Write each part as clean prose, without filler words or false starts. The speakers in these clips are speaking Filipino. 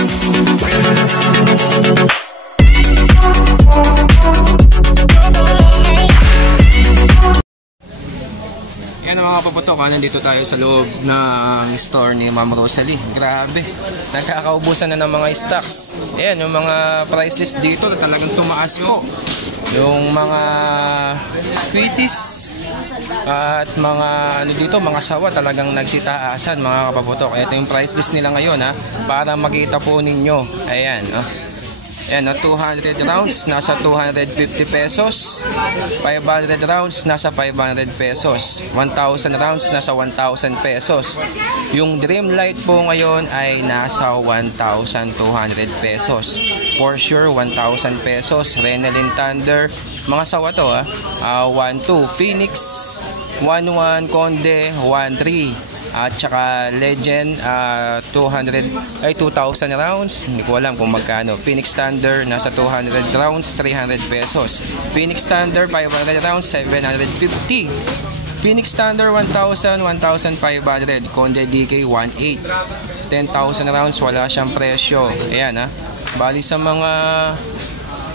Yan mga kapaputok, nandito tayo sa loob ng store ni Ma'am Rosalie. Grabe, nagkakaubusan na ng mga stocks. Ayan, yung mga price list dito talagang tumaas po. Yung mga Wheaties at mga ano dito, mga sawa talagang nagsitaasan mga kapaputok. Ito yung price list nila ngayon para makita po ninyo. Ayan, Ayan, 200 rounds, nasa 250 pesos. 500 rounds, nasa 500 pesos. 1,000 rounds, nasa 1,000 pesos. Yung Dreamlight po ngayon ay nasa 1,200 pesos. For sure, 1,000 pesos. Renelin Thunder, mga sawa to 1,2. Phoenix, 1,1. Conde, 1,3. At saka Legend 2,000 rounds, hindi ko alam kung magkano. Phoenix Thunder nasa 200 rounds, 300 pesos. Phoenix Thunder 500 rounds, 750. Phoenix Thunder 1,000, 1,500. Conde DK 1,800. 10,000 rounds, wala siyang presyo. Ayan bali sa mga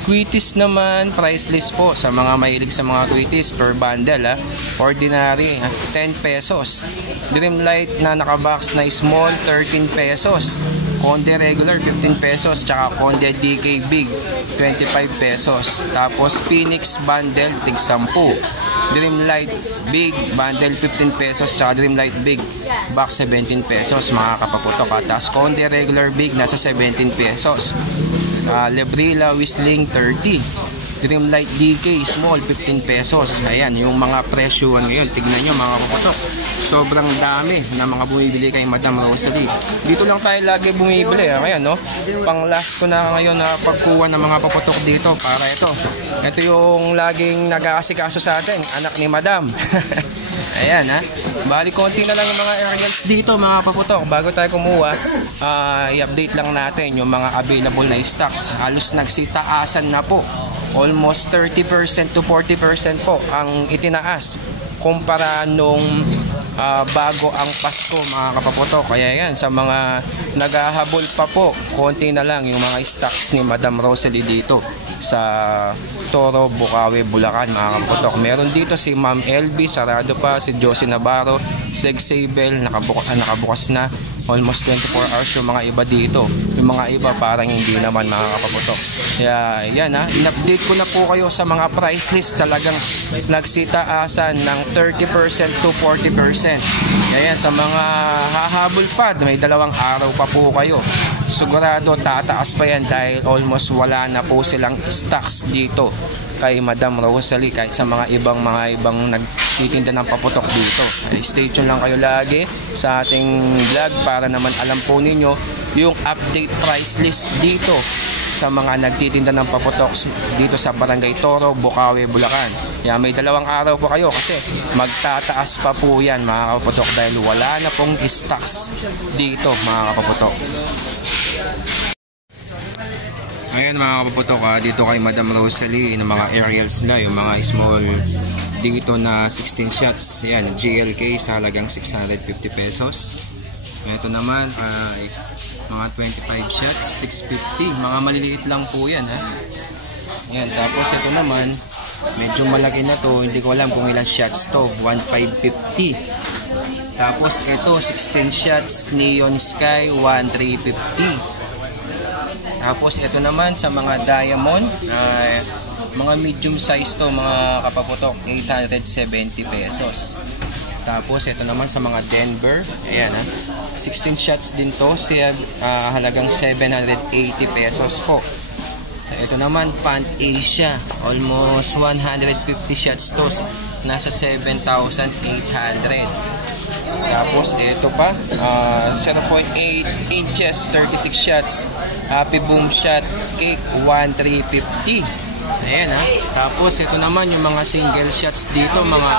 Wheaties naman, price list po sa mga mahilig sa mga Wheaties per bundle ordinary 10 pesos. Dreamlight na nakabox na small 13 pesos. Conde regular 15 pesos, tsaka Conde DK Big 25 pesos. Tapos Phoenix bundle tig 10. Dreamlight Big bundle 15 pesos, tsaka Dreamlight Big box 17 pesos mga kapaputok. Tapos Conde regular Big nasa 17 pesos. Lebrilla Whistling 30. Dreamlight DK Small 15 pesos. Ayan yung mga presyo ngayon. Tignan nyo mga kapaputok, sobrang dami na mga bumibili kay Madam Rosalie. Dito lang tayo lagi bumibili. Ayan pang last ko na ngayon na pagkuha ng mga paputok dito para ito yung laging nag-aasikaso sa atin, anak ni Madam. Ayan bali konti na lang yung mga aerials dito mga paputok. Bago tayo kumuha, i-update lang natin yung mga available na stocks. Halos nagsitaasan na po. Almost 30% to 40% po ang itinaas kumpara nung bago ang Pasko mga kapaputok. Kaya yan, sa mga naghahabol pa po, konti na lang yung mga stocks ni Madam Rosalie dito sa Toro, Bukawi, Bulacan mga kapaputok. Meron dito si Ma'am LB, sarado pa. Si Josie Navarro, Seg Sable, nakabukas na. Almost 24 hours yung mga iba dito. Yung mga iba parang hindi naman mga kapaputok. Kaya yan in-update ko na po kayo sa mga price list. Talagang nagsitaasan ng 30% to 40%. Kaya yan, sa mga hahabol pa, may 2 araw pa po kayo. Sigurado tataas pa yan dahil almost wala na po silang stocks dito kay Madam Rosalie, kahit sa mga ibang nagtitinda ng paputok dito. Stay tuned lang kayo lagi sa ating vlog para naman alam po ninyo yung update price list dito sa mga nagtitinda ng paputok dito sa Barangay Toro, Bukawi, Bulacan. Kaya may 2 araw po kayo kasi magtataas pa po yan mga kapaputok dahil wala na pong stocks dito mga kapaputok. Ayan mga kapaputok, dito kay Madam Rosalie ng mga aerials nila, yung mga small dito na 16 shots. Ayan, GLK sa halagang 650 pesos. Ito naman ay mga 25 shots, 650. Mga maliliit lang po yan Ayan, tapos ito naman medyo malaki na to, hindi ko alam kung ilang shots to, 1,550. Tapos ito 16 shots Neon Sky, 1,350. Tapos ito naman sa mga diamond, mga medium size to mga kapaputok, 870 pesos. Tapos ito naman sa mga Denver, ayan 16 shots din to, halagang 780 pesos po. Ito naman Pan Asia, almost 150 shots to, nasa 7,800. Tapos ito pa 0.8 inches 36 shots Happy Boom Shot Cake, 1,350. Ayan Tapos ito naman yung mga single shots dito, mga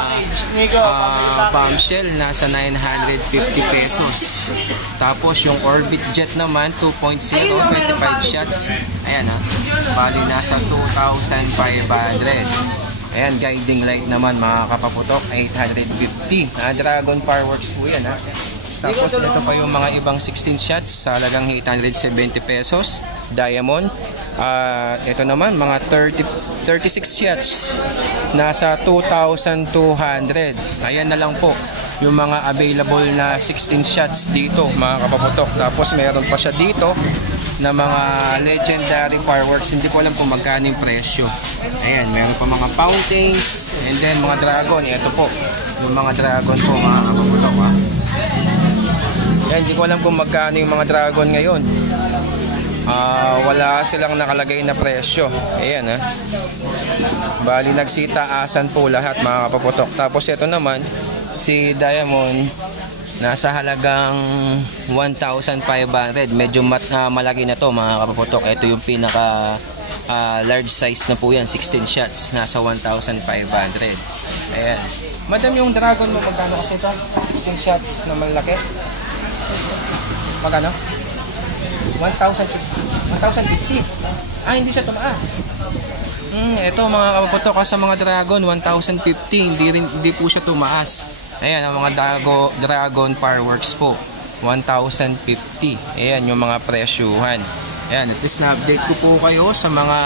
bombshell, nasa 950 pesos. Tapos yung Orbit Jet naman 2.0, 25 shots. Ayan bali nasa 2,500. Ayan, guiding light naman mga kapaputok, 850. Dragon Fireworks po yan Tapos ito pa yung mga ibang 16 shots sa halagang 870 pesos. Diamond. Ito naman mga 36 shots. Nasa 2,200. Ayan na lang po yung mga available na 16 shots dito mga kapaputok. Tapos meron pa siya dito na mga legendary fireworks. Hindi ko alam kung magkano yung presyo. Ayan, meron pa mga fountains and then mga dragon. Ito po yung mga dragon po mga kapaputok. Ayan, hindi ko alam kung magkano yung mga dragon ngayon. Wala silang nakalagay na presyo. Ayan bali nagsitaasan po lahat mga kapaputok. Tapos ito naman si Diamond nasa halagang 1,500. Medyo malaki na to mga kapaputok. Ito yung pinaka large size na po yan, 16 shots, nasa 1,500. Ayan. Madam, yung dragon mo magkano kasi ito? 16 shots na malaki. Magkano? 1,050. Hindi siya tumaas. Ito mga kapaputok, sa mga dragon 1,050, hindi po siya tumaas. Ayan ang mga dragon fireworks po, 1,050. Ayan yung mga presyuhan. Ayan, at least na-update ko po kayo sa mga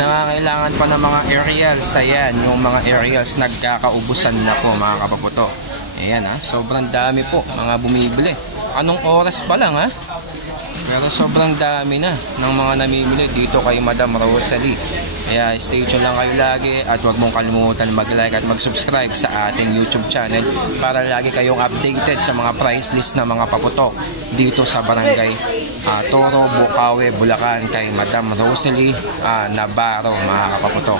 nangangailangan pa ng mga aerials. Ayan, yung mga aerials nagkakaubusan na po mga kapaputok. Ayan sobrang dami po mga bumibili. Anong oras pa lang pero sobrang dami na ng mga namimili dito kay Madam Rosalie. Kaya stay tuned lang kayo lagi at huwag mong kalimutan mag-like at mag-subscribe sa ating YouTube channel para lagi kayong updated sa mga price list ng mga paputok dito sa Barangay Toro, Bukawi, Bulacan kay Madam Rosalie Navarro mga kapaputok.